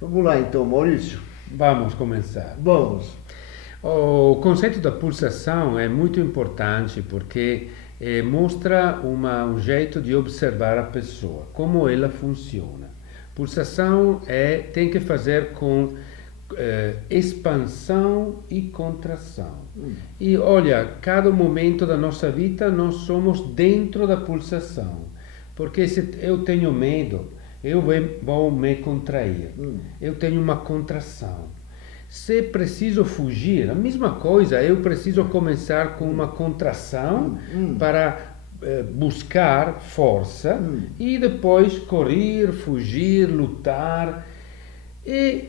Vamos lá então, Maurício. Vamos começar. Vamos. O conceito da pulsação é muito importante porque mostra um jeito de observar a pessoa, como ela funciona. Pulsação tem que fazer com expansão e contração. E olha, cada momento da nossa vida nós somos dentro da pulsação. Porque se eu tenho medo, vou me contrair. Eu tenho uma contração. Se preciso fugir, a mesma coisa, eu preciso começar com uma contração para buscar força e depois correr, fugir, lutar. E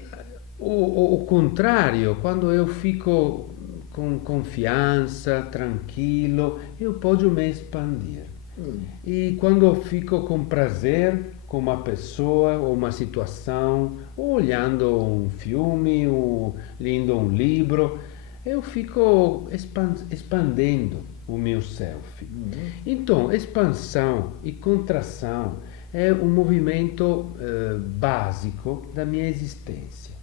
o contrário, quando eu fico com confiança, tranquilo, eu posso me expandir. E quando eu fico com prazer com uma pessoa ou uma situação, ou olhando um filme, ou lendo um livro, eu fico expandendo o meu self. Então, expansão e contração é um movimento básico da minha existência.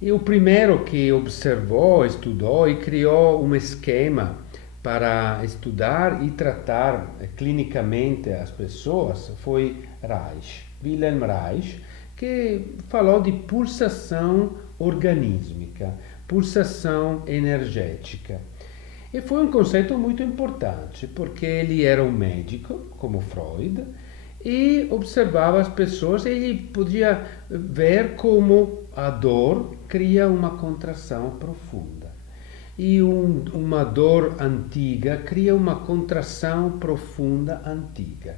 E o primeiro que observou, estudou e criou um esquema para estudar e tratar clinicamente as pessoas foi Reich, Wilhelm Reich, que falou de pulsação organísmica, pulsação energética. E foi um conceito muito importante, porque ele era um médico, como Freud, e observava as pessoas, e ele podia ver como a dor cria uma contração profunda. E uma dor antiga cria uma contração profunda antiga.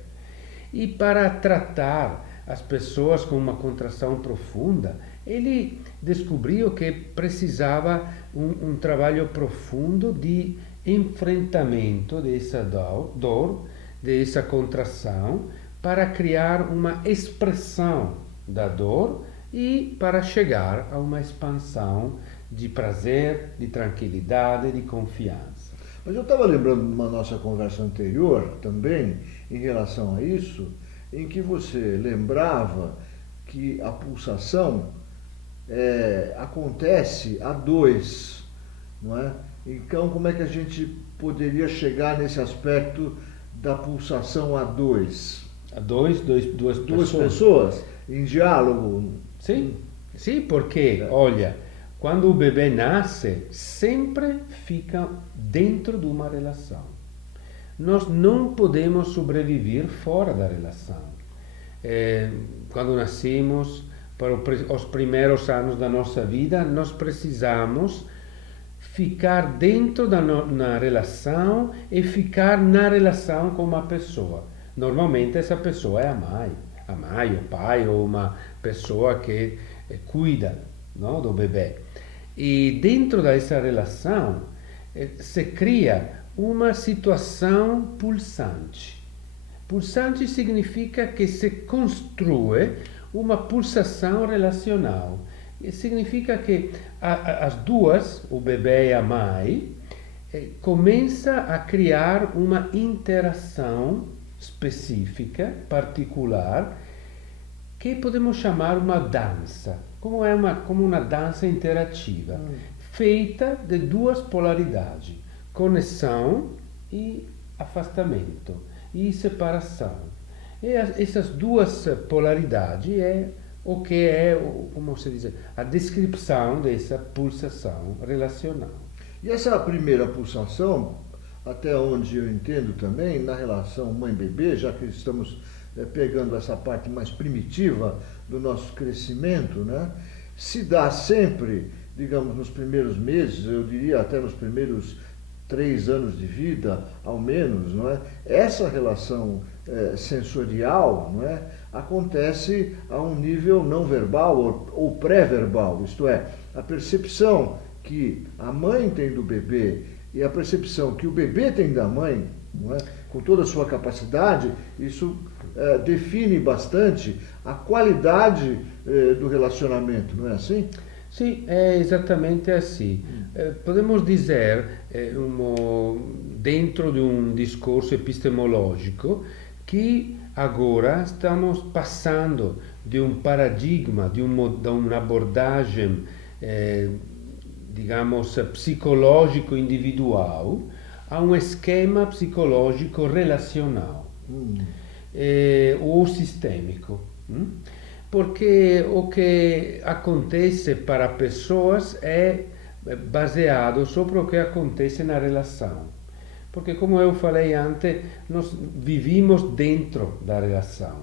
E para tratar as pessoas com uma contração profunda, ele descobriu que precisava um trabalho profundo de enfrentamento dessa dor, dessa contração, para criar uma expressão da dor e para chegar a uma expansão de prazer, de tranquilidade, de confiança. Mas eu estava lembrando de uma nossa conversa anterior também, em relação a isso, em que você lembrava que a pulsação acontece a dois, não é? Então, como é que a gente poderia chegar nesse aspecto da pulsação a dois? A duas Duas pessoas. pessoas em diálogo. Sim, sim, porque, olha, quando o bebê nasce, sempre fica dentro de uma relação. Nós não podemos sobreviver fora da relação. Quando nascemos, para os primeiros anos da nossa vida, nós precisamos ficar dentro na relação e ficar na relação com uma pessoa. Normalmente essa pessoa é a mãe, o pai ou uma pessoa que cuida, não, do bebê. E dentro dessa relação se cria uma situação pulsante. Pulsante significa que se construi uma pulsação relacional. Significa que as duas, o bebê e a mãe, começa a criar uma interação específica, particular, que podemos chamar uma dança, como uma dança interativa, feita de duas polaridades, conexão e afastamento, e separação. E essas duas polaridades é o que é, como se diz, a descrição dessa pulsação relacional. E essa primeira pulsação, até onde eu entendo também, na relação mãe-bebê, já que estamos pegando essa parte mais primitiva do nosso crescimento, né, se dá sempre, digamos, nos primeiros meses, eu diria até nos primeiros 3 anos de vida, ao menos, não é? Essa relação sensorial, não é? Acontece a um nível não verbal ou pré-verbal, isto é, a percepção que a mãe tem do bebê e a percepção que o bebê tem da mãe, não é? Com toda a sua capacidade, isso define bastante a qualidade do relacionamento, não é assim? Sim, é exatamente assim. Podemos dizer, dentro de um discurso epistemológico, que agora estamos passando de um paradigma, de uma abordagem, digamos, psicológico individual a um esquema psicológico relacional ou sistêmico. Porque o que acontece para pessoas é baseado sobre o que acontece na relação. Porque, como eu falei antes, nós vivimos dentro da relação.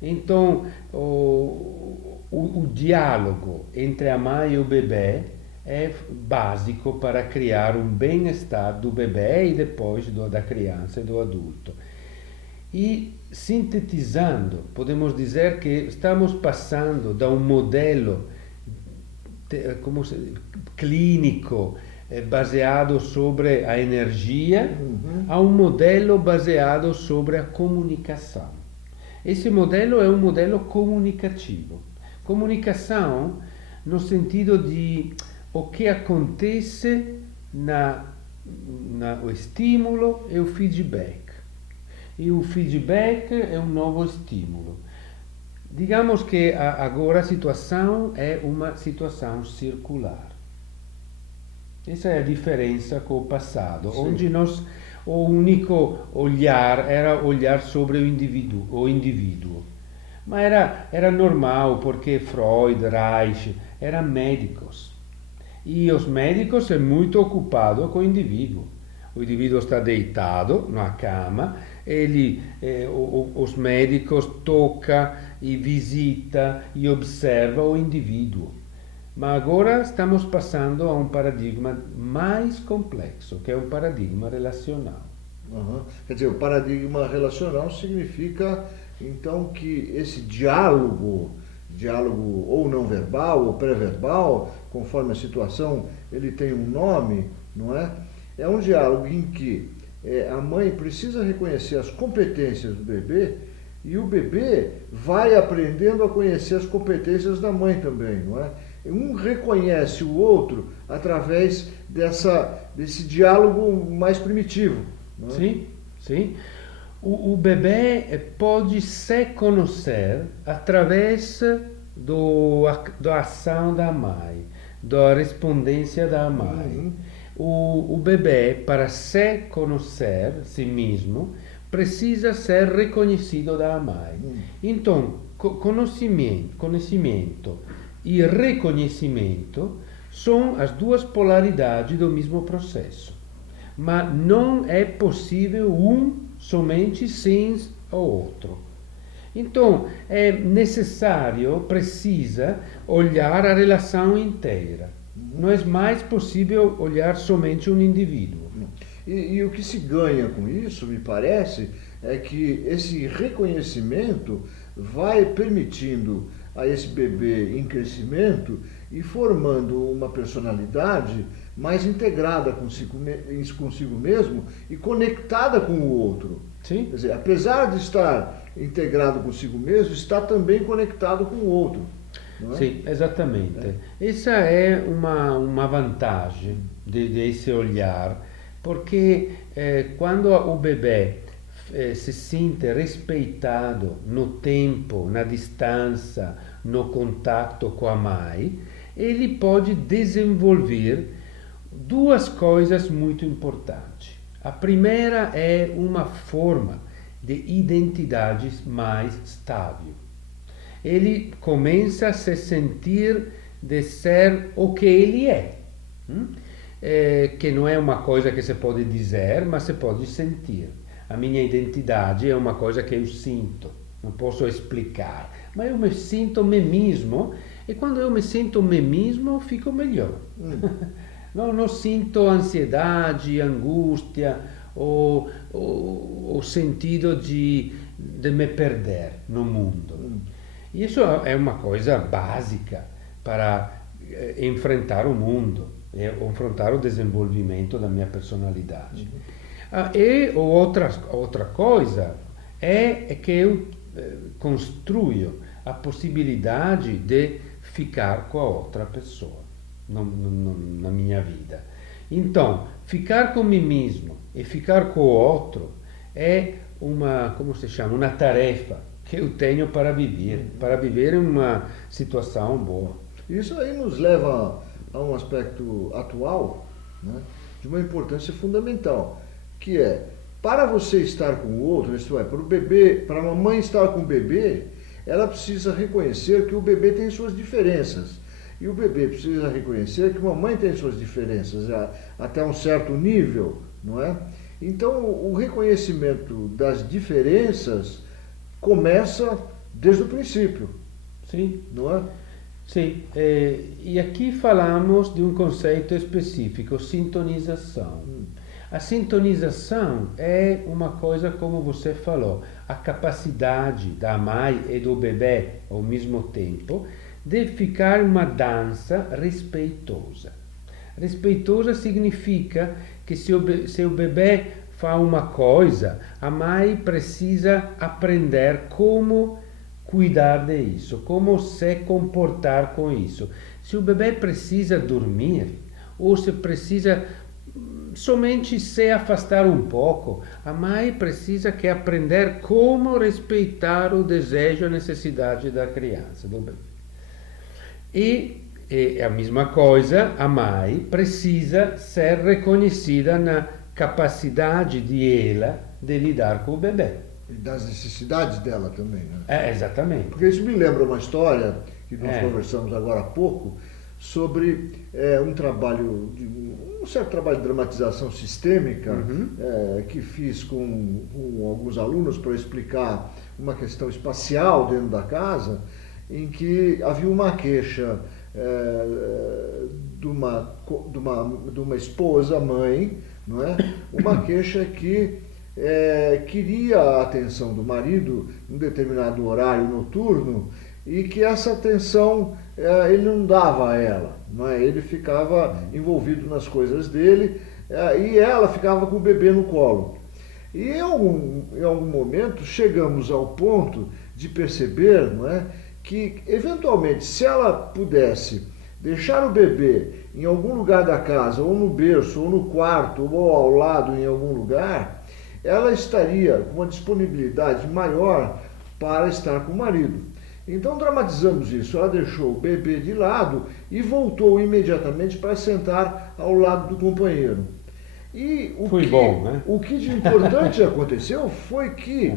Então, o diálogo entre a mãe e o bebê é básico para criar um bem-estar do bebê e depois da criança e do adulto. E, sintetizando, podemos dizer que estamos passando de um modelo clínico baseado sobre a energia a um modelo baseado sobre a comunicação. Esse modelo é um modelo comunicativo. Comunicação no sentido de o que acontece o estímulo e o feedback. E o feedback é um novo estímulo. Digamos que agora a situação é uma situação circular. Essa é a diferença com o passado, sim, onde o único olhar era olhar sobre o indivíduo. Mas era normal, porque Freud, Reich eram médicos. E os médicos são muito ocupados com o indivíduo. O indivíduo está deitado na cama, os médicos tocam e visitam e observam o indivíduo. Mas agora estamos passando a um paradigma mais complexo, que é um paradigma relacional. Quer dizer, o paradigma relacional significa, então, que esse diálogo ou não verbal ou pré-verbal, conforme a situação, ele tem um nome, não é? É um diálogo em que a mãe precisa reconhecer as competências do bebê e o bebê vai aprendendo a conhecer as competências da mãe também, não é? Um reconhece o outro através desse diálogo mais primitivo, não é? Sim, sim. O bebê pode se conhecer através da ação da mãe, da respondência da mãe. O bebê, para se conhecer a si mesmo, precisa ser reconhecido da mãe. Então, conhecimento e reconhecimento são as duas polaridades do mesmo processo. Mas não é possível somente sem o outro. Então, é necessário, precisa olhar a relação inteira. Não é mais possível olhar somente um indivíduo. E o que se ganha com isso, me parece, é que esse reconhecimento vai permitindo a esse bebê em crescimento e formando uma personalidade mais integrada consigo mesmo e conectada com o outro. Sim. Quer dizer, apesar de estar integrado consigo mesmo, está também conectado com o outro. Não é? Sim, exatamente. Essa é uma vantagem desse olhar, porque quando o bebê se sente respeitado no tempo, na distância, no contato com a mãe, ele pode desenvolver duas coisas muito importantes. A primeira é uma forma de identidade mais estável. Ele começa a se sentir de ser o que ele é. Que não é uma coisa que se pode dizer, mas se pode sentir. A minha identidade é uma coisa que eu sinto, não posso explicar. Mas eu me sinto me mesmo, e quando eu me sinto me mesmo, eu fico melhor. Não sinto ansiedade, angústia, ou o sentido de me perder no mundo. E isso é uma coisa básica para enfrentar o mundo, enfrentar o desenvolvimento da minha personalidade. E outra coisa é que eu construo a possibilidade de ficar com a outra pessoa na minha vida. Então, ficar com mim mesmo e ficar com o outro é uma tarefa que eu tenho para viver em uma situação boa. Isso aí nos leva a um aspecto atual, né, de uma importância fundamental, que é, para você estar com o outro, isto é, para o bebê, para a mamãe estar com o bebê, ela precisa reconhecer que o bebê tem suas diferenças. E o bebê precisa reconhecer que a mamãe tem suas diferenças, até um certo nível, não é? Então, o reconhecimento das diferenças começa desde o princípio. Sim. Não é? Sim. E aqui falamos de um conceito específico, sintonização. A sintonização é uma coisa, como você falou, a capacidade da mãe e do bebê ao mesmo tempo de ficar uma dança respeitosa. Respeitosa significa que se o bebê faz uma coisa, a mãe precisa aprender como cuidar disso, como se comportar com isso. Se o bebê precisa dormir, ou se precisa somente se afastar um pouco, a mãe precisa que aprender como respeitar o desejo e a necessidade da criança, do bebê. E a mesma coisa, a mãe precisa ser reconhecida na capacidade de ela de lidar com o bebê. E das necessidades dela também, né? Exatamente. Porque isso me lembra uma história que nós conversamos agora há pouco, sobre um certo trabalho de dramatização sistêmica que fiz com alguns alunos para explicar uma questão espacial dentro da casa, em que havia uma queixa de uma esposa, mãe, não é? Uma queixa que queria a atenção do marido em um determinado horário noturno e que essa atenção ele não dava a ela, não é? Ele ficava envolvido nas coisas dele e ela ficava com o bebê no colo. E em algum momento chegamos ao ponto de perceber, não é, que eventualmente se ela pudesse deixar o bebê em algum lugar da casa, ou no berço, ou no quarto, ou ao lado em algum lugar, ela estaria com uma disponibilidade maior para estar com o marido. Então dramatizamos isso, ela deixou o bebê de lado e voltou imediatamente para sentar ao lado do companheiro. E o que de importante aconteceu foi que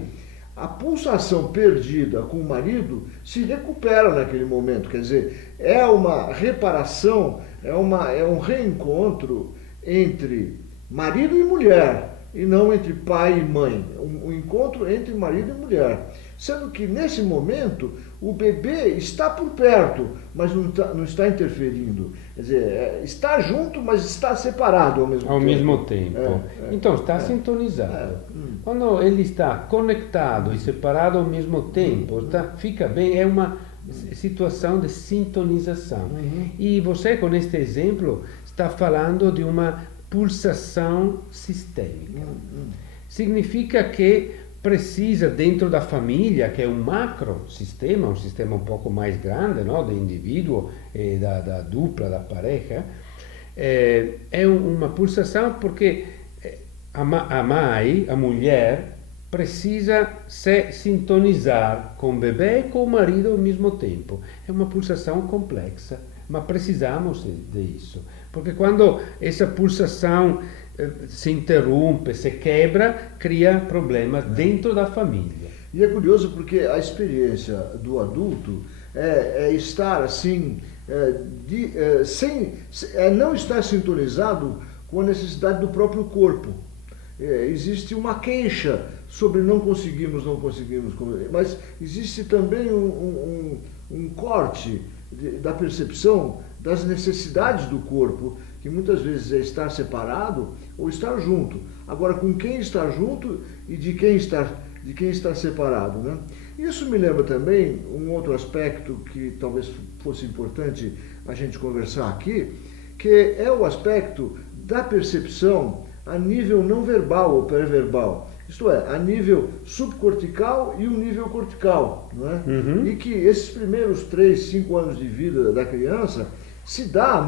a pulsação perdida com o marido se recupera naquele momento, quer dizer, é uma reparação, é um reencontro entre marido e mulher, e não entre pai e mãe, um encontro entre marido e mulher. Sendo que nesse momento o bebê está por perto, mas não está interferindo. Quer dizer, está junto, mas está separado ao mesmo tempo. Então está sintonizado. Quando ele está conectado e separado ao mesmo tempo, fica bem, é uma situação de sintonização. E você, com este exemplo, está falando de uma pulsação sistêmica. Significa que precisa, dentro da família, que é um macrosistema, um sistema um pouco mais grande, não, do indivíduo e da dupla, da pareja, é uma pulsação porque a mãe, a mulher, precisa se sintonizar com o bebê e com o marido ao mesmo tempo. É uma pulsação complexa, mas precisamos disso. Porque quando essa pulsação se interrompe, se quebra, cria problemas dentro da família. E é curioso porque a experiência do adulto é estar assim, não estar sintonizado com a necessidade do próprio corpo. Existe uma queixa sobre não conseguimos, mas existe também um corte da percepção das necessidades do corpo, que muitas vezes é estar separado ou estar junto. Agora, com quem estar junto e de quem estar separado, né? Isso me lembra também um outro aspecto que talvez fosse importante a gente conversar aqui, que é o aspecto da percepção a nível não verbal ou pré-verbal. Isto é, a nível subcortical e o nível cortical, não é? E que esses primeiros 3, 5 anos de vida da criança se dá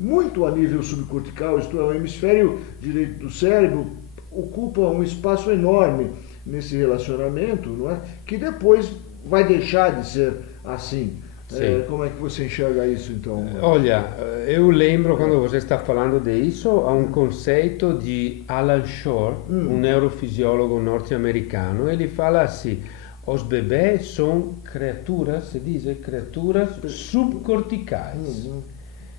muito a nível subcortical, isto é, o hemisfério direito do cérebro ocupa um espaço enorme nesse relacionamento, não é? Que depois vai deixar de ser assim. Como é que você enxerga isso, então? Olha, eu lembro quando você está falando disso, há um conceito de Alan Shore, um neurofisiólogo norte-americano. Ele fala assim: os bebês são criaturas, se diz, criaturas subcorticais.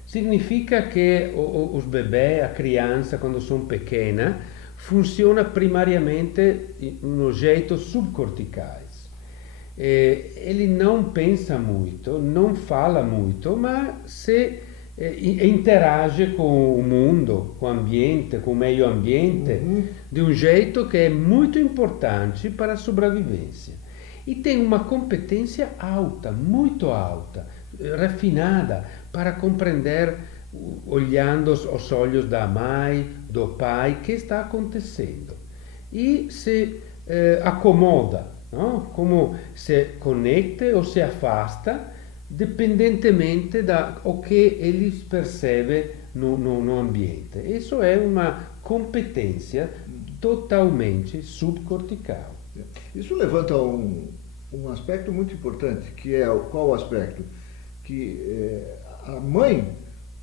Significa que os bebês, a criança, quando são pequena, funciona primariamente no jeito subcorticais. Ele não pensa muito, não fala muito, mas se interage com o mundo, com o ambiente, com o meio ambiente, de um jeito que é muito importante para a sobrevivência. E tem uma competência alta, muito alta, refinada, para compreender, olhando os olhos da mãe, do pai, o que está acontecendo. E se acomoda. Não? Como se conecta ou se afasta, dependentemente da o que ele percebe no ambiente. Isso é uma competência totalmente subcortical. Isso levanta um aspecto muito importante, que é qual o aspecto? Que a mãe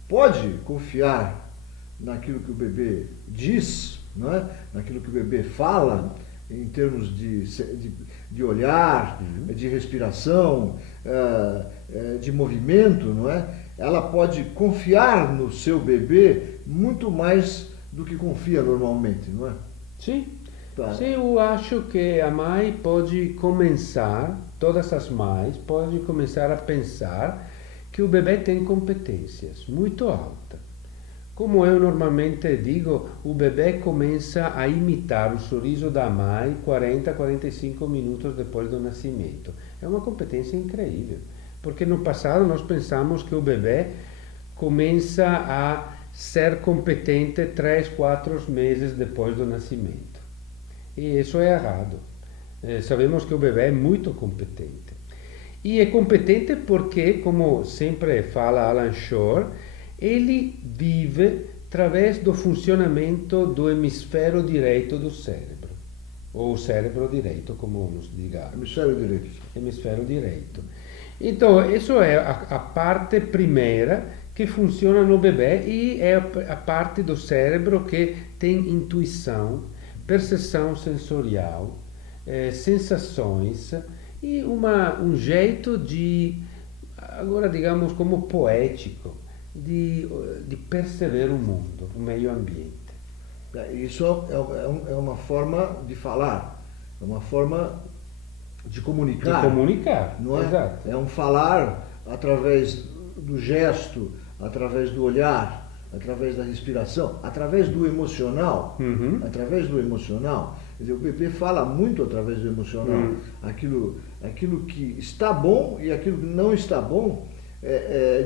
pode confiar naquilo que o bebê diz, não é? Naquilo que o bebê fala, em termos de olhar, de respiração, de movimento, não é? Ela pode confiar no seu bebê muito mais do que confia normalmente, não é? Sim. Tá. Sim, eu acho que a mãe pode começar, todas as mães podem começar a pensar que o bebê tem competências muito altas. Como eu normalmente digo, o bebê começa a imitar o sorriso da mãe 40-45 minutos depois do nascimento. É uma competência incrível, porque no passado nós pensamos que o bebê começa a ser competente 3-4 meses depois do nascimento. E isso é errado. Sabemos que o bebê é muito competente. E é competente porque, como sempre fala Alan Shore, ele vive através do funcionamento do hemisfério direito do cérebro, ou cérebro direito, como nos diga. Hemisfério direito. Hemisfério direito. Então, isso é a parte primeira que funciona no bebê e é a parte do cérebro que tem intuição, percepção sensorial, sensações e um jeito de, agora digamos, como poético, de perceber o mundo, o meio ambiente. Isso é uma forma de falar, é uma forma de comunicar. De comunicar, não é? Exato. É um falar através do gesto, através do olhar, através da respiração, através do emocional. Através do emocional. Quer dizer, o bebê fala muito através do emocional. Aquilo que está bom e aquilo que não está bom,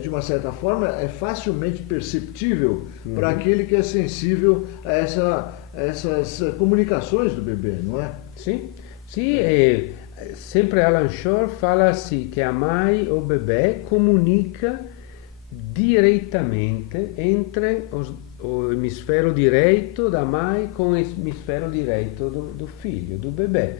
de uma certa forma, é facilmente perceptível para aquele que é sensível a essas comunicações do bebê, não é? Sim, sim. Sempre Alan Shore fala assim, que a mãe ou o bebê comunica diretamente entre o hemisfério direito da mãe com o hemisfério direito do filho, do bebê.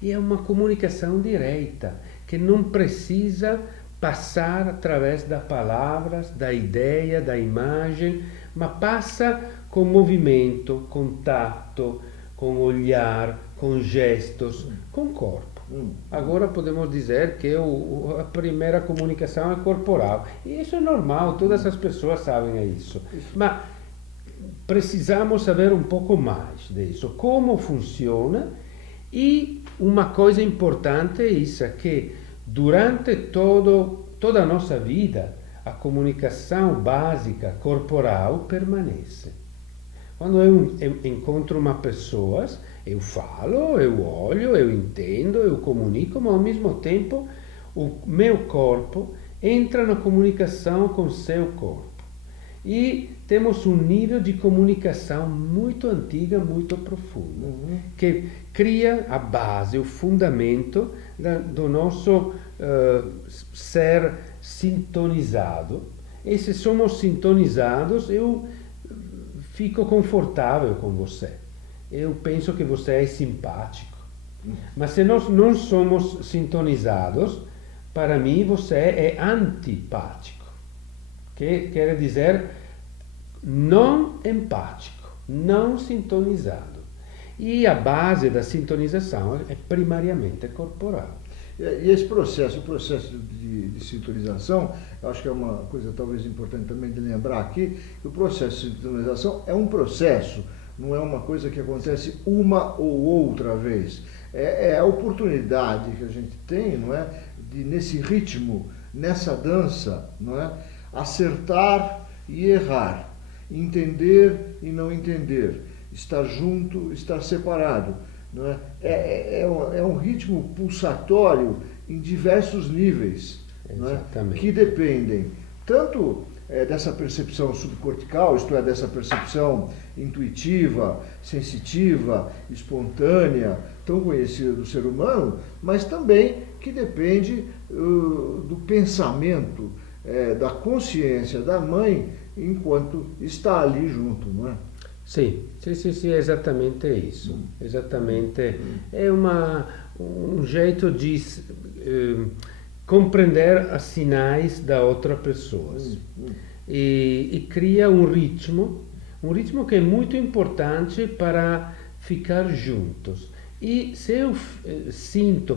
E é uma comunicação direta, que não precisa passar através das palavras, da ideia, da imagem, mas passa com movimento, com tato, com olhar, com gestos, com corpo. Agora podemos dizer que a primeira comunicação é corporal. E isso é normal, todas as pessoas sabem isso. Mas precisamos saber um pouco mais disso, como funciona. E uma coisa importante é isso, que durante toda a nossa vida, a comunicação básica corporal permanece. Quando eu encontro uma pessoa, eu falo, eu olho, eu entendo, eu comunico, mas ao mesmo tempo o meu corpo entra na comunicação com o seu corpo. E temos um nível de comunicação muito antiga, muito profunda, que cria a base, o fundamento do nosso ser sintonizado. E se somos sintonizados, eu fico confortável com você. Eu penso que você é simpático. Mas se nós não somos sintonizados, para mim você é antipático, que quer dizer não empático, não sintonizado. E a base da sintonização é primariamente corporal. E esse processo, o processo de sintonização, eu acho que é uma coisa talvez importante também de lembrar aqui, que o processo de sintonização é um processo, não é uma coisa que acontece uma ou outra vez. É a oportunidade que a gente tem, não é, de nesse ritmo, nessa dança, não é, acertar e errar, entender e não entender, estar junto, estar separado. Não é? É um ritmo pulsatório em diversos níveis, não é? Que dependem tanto dessa percepção subcortical, isto é, dessa percepção intuitiva, sensitiva, espontânea, tão conhecida do ser humano, mas também que depende do pensamento, da consciência da mãe enquanto está ali junto, não é? Sim, é exatamente isso. Exatamente. É um jeito de compreender os sinais da outra pessoa. E cria um ritmo que é muito importante para ficar juntos. E se eu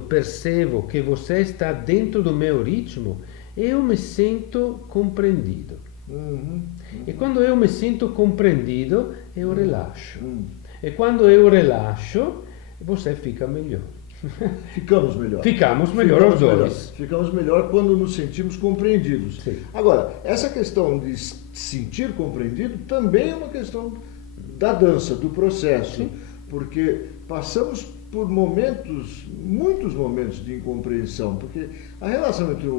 percebo que você está dentro do meu ritmo, eu me sinto compreendido. E quando eu me sinto compreendido, eu relaxo. E quando eu relaxo, você fica melhor. Ficamos melhor. Ficamos melhor os dois. Ficamos melhor quando nos sentimos compreendidos. Sim. Agora, essa questão de se sentir compreendido também é uma questão da dança, do processo. Sim. Porque passamos por muitos momentos de incompreensão, porque a relação entre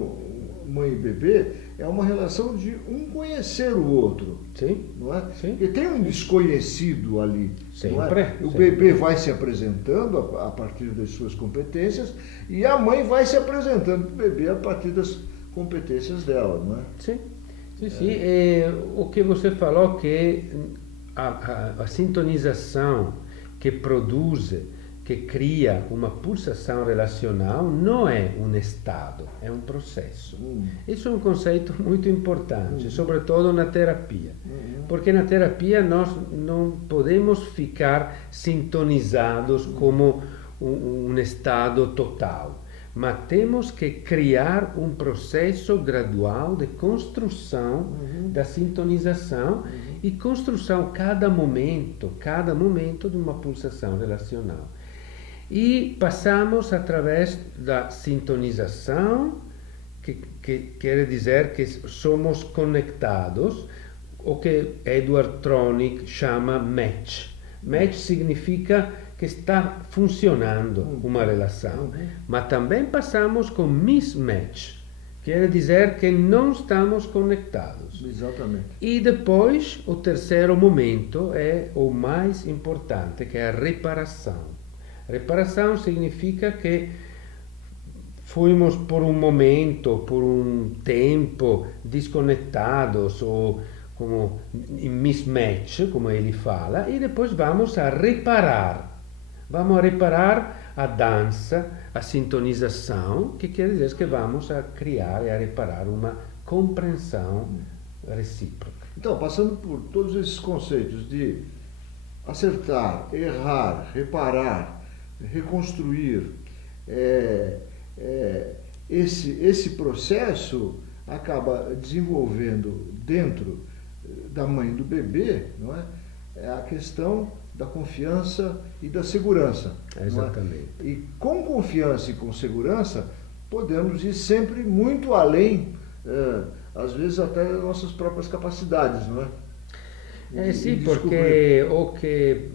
mãe e bebê é uma relação de um conhecer o outro. Sim. Não é? Sim. Porque tem um desconhecido ali. Sempre. Não é? O bebê vai se apresentando a partir das suas competências e a mãe vai se apresentando para o bebê a partir das competências dela, não é? Sim. O que você falou que a sintonização que produz, que cria uma pulsação relacional, não é um estado, é um processo. Isso é um conceito muito importante, sobretudo na terapia. Porque na terapia nós não podemos ficar sintonizados como um estado total, mas temos que criar um processo gradual de construção da sintonização e construção cada momento de uma pulsação relacional. E passamos através da sintonização, que quer dizer que somos conectados, o que Edward Tronick chama match. Match significa que está funcionando uma relação. Mas também passamos com mismatch, quer dizer que não estamos conectados. Exatamente. E depois, o terceiro momento é o mais importante, que é a reparação. Reparação significa que fomos por um momento, por um tempo, desconectados ou como em mismatch, como ele fala, e depois vamos a reparar. Vamos a reparar a dança, a sintonização, que quer dizer que vamos a criar e a reparar uma compreensão recíproca. Então, passando por todos esses conceitos de acertar, errar, reparar, reconstruir, esse processo acaba desenvolvendo dentro da mãe e do bebê, não é a questão da confiança e da segurança. Exatamente. Não é? E com confiança e com segurança, podemos ir sempre muito além, às vezes até das nossas próprias capacidades, não é? Sim, porque o que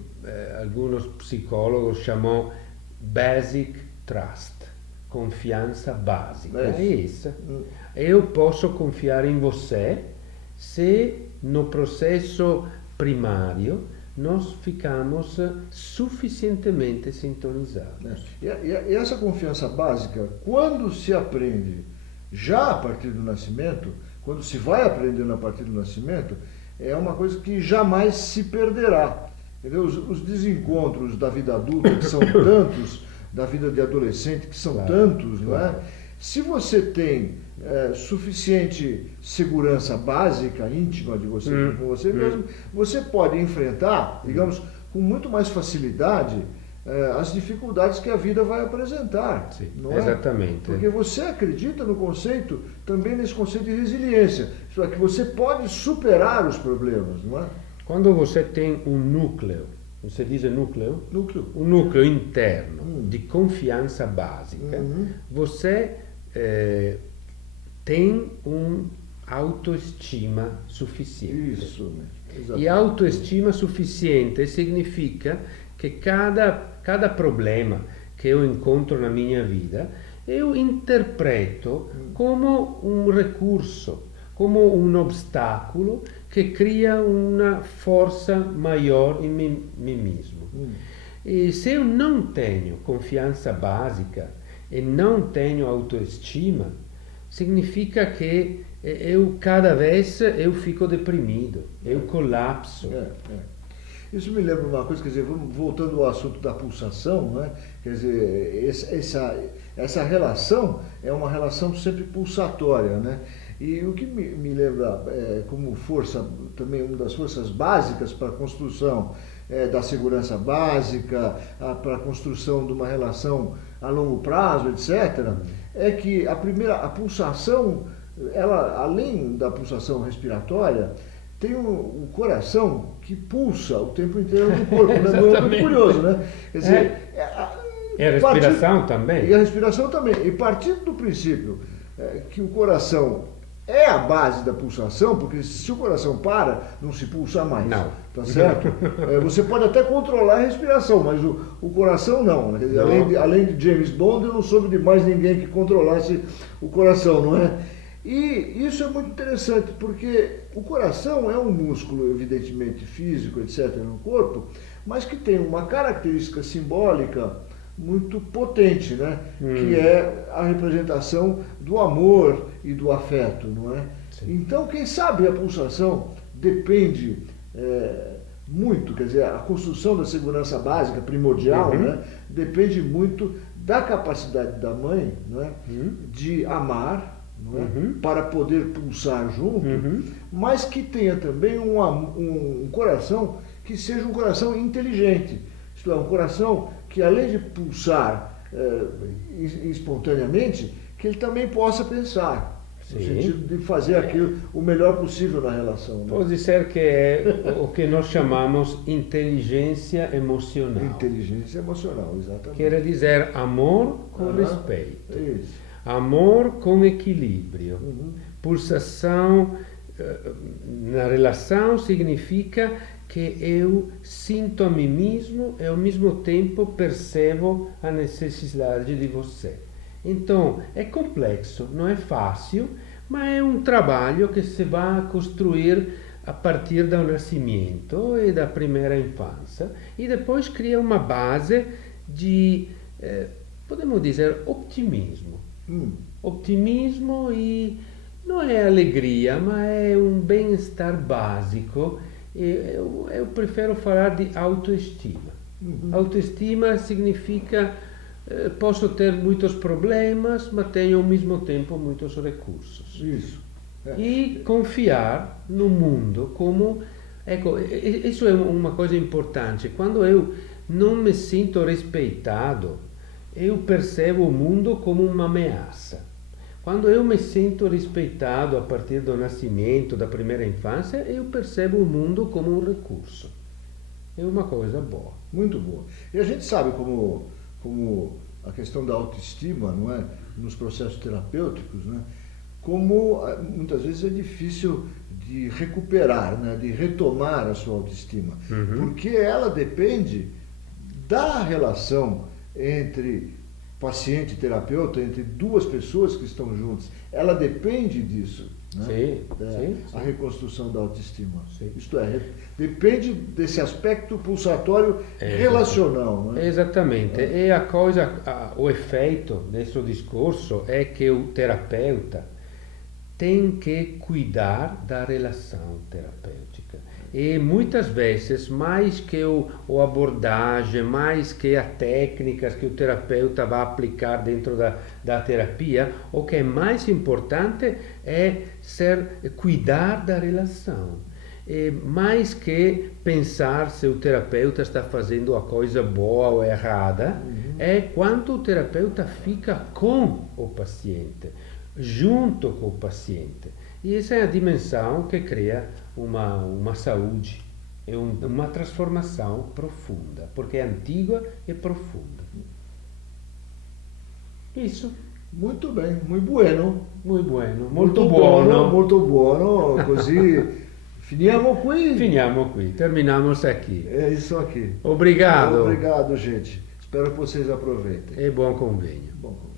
alguns psicólogos chamam basic trust, confiança básica. É isso. Eu posso confiar em você se no processo primário nós ficamos suficientemente sintonizados. E essa confiança básica, quando se aprende já a partir do nascimento, quando se vai aprendendo a partir do nascimento, é uma coisa que jamais se perderá. Entendeu? Os desencontros da vida adulta, que são tantos, da vida de adolescente, que são Claro, tantos, não é? claro. Se você tem suficiente segurança básica, íntima de você com você mesmo, você pode enfrentar, digamos, com muito mais facilidade as dificuldades que a vida vai apresentar. Sim, não é? exatamente. Porque você acredita no conceito, também nesse conceito de resiliência, isto é, que você pode superar os problemas, não é? Quando você tem um núcleo, você diz núcleo? Núcleo. Um núcleo interno de confiança básica, você tem uma autoestima suficiente. Isso mesmo. E Exatamente. autoestima suficiente significa que cada problema que eu encontro na minha vida, eu interpreto como um recurso, como um obstáculo que cria uma força maior em mim mesmo. E se eu não tenho confiança básica e não tenho autoestima, significa que cada vez eu fico deprimido, eu colapso. Isso me lembra uma coisa, quer dizer, voltando ao assunto da pulsação, né? Quer dizer, essa relação é uma relação sempre pulsatória, né? E o que me lembra como força, também uma das forças básicas para a construção da segurança básica, para a construção de uma relação a longo prazo, etc., é que a pulsação, ela, além da pulsação respiratória, tem um coração que pulsa o tempo inteiro no corpo, né? É muito curioso, né? Quer dizer, E a respiração também? E a respiração também. E partindo do princípio que o coração é a base da pulsação, porque se o coração para, não se pulsa mais. Não. Tá certo? Você pode até controlar a respiração, mas o coração não. Né? Além de James Bond, eu não soube de mais ninguém que controlasse o coração, não é? E isso é muito interessante, porque o coração é um músculo, evidentemente, físico, etc., no corpo, mas que tem uma característica simbólica muito potente, né? Que é a representação do amor e do afeto, não é? Sim. Então, quem sabe a pulsação depende muito, quer dizer, a construção da segurança básica primordial, né? Depende muito da capacidade da mãe, não é? De amar, não é? Para poder pulsar junto, mas que tenha também um coração que seja um coração inteligente, isto é, um coração que além de pulsar espontaneamente, que ele também possa pensar, no sentido de fazer aquilo o melhor possível na relação. Né? Pode ser que é o que nós chamamos inteligência emocional. Inteligência emocional, exatamente. Quer dizer amor com respeito. Isso. Amor com equilíbrio. Pulsação na relação significa que eu sinto a mim mesmo e ao mesmo tempo percebo a necessidade de você. Então, é complexo, não é fácil, mas é um trabalho que se vai construir a partir do nascimento e da primeira infância e depois cria uma base de, podemos dizer, optimismo. Optimismo e não é alegria, mas é um bem-estar básico. Eu prefiro falar de autoestima. Autoestima significa posso ter muitos problemas, mas tenho ao mesmo tempo muitos recursos. Isso. E confiar no mundo como... isso é uma coisa importante. Quando eu não me sinto respeitado, eu percebo o mundo como uma ameaça. Quando eu me sinto respeitado a partir do nascimento, da primeira infância, eu percebo o mundo como um recurso. É uma coisa boa. Muito boa. E a gente sabe como a questão da autoestima, não é, nos processos terapêuticos, né, como muitas vezes é difícil de recuperar, né, de retomar a sua autoestima, porque ela depende da relação entre paciente e terapeuta, entre duas pessoas que estão juntas. Ela depende disso. Né? Sim. A reconstrução da autoestima. Sim. Isto é, depende desse aspecto pulsatório relacional. Não é? Exatamente. E a coisa, o efeito desse discurso é que o terapeuta tem que cuidar da relação terapêutica. E muitas vezes, mais que a abordagem, mais que as técnicas que o terapeuta vai aplicar dentro da terapia, o que é mais importante é cuidar da relação. E mais que pensar se o terapeuta está fazendo a coisa boa ou errada, é quanto o terapeuta fica com o paciente, junto com o paciente. E essa é a dimensão que cria uma saúde, é uma transformação profunda, porque é antiga e profunda. Isso. Muito bem, muito bueno. Muito bueno, molto buono. Molto buono, così finiamo qui, terminamos aqui. É isso aqui. Obrigado. Obrigado, gente. Espero que vocês aproveitem. E buon convegno. Bom.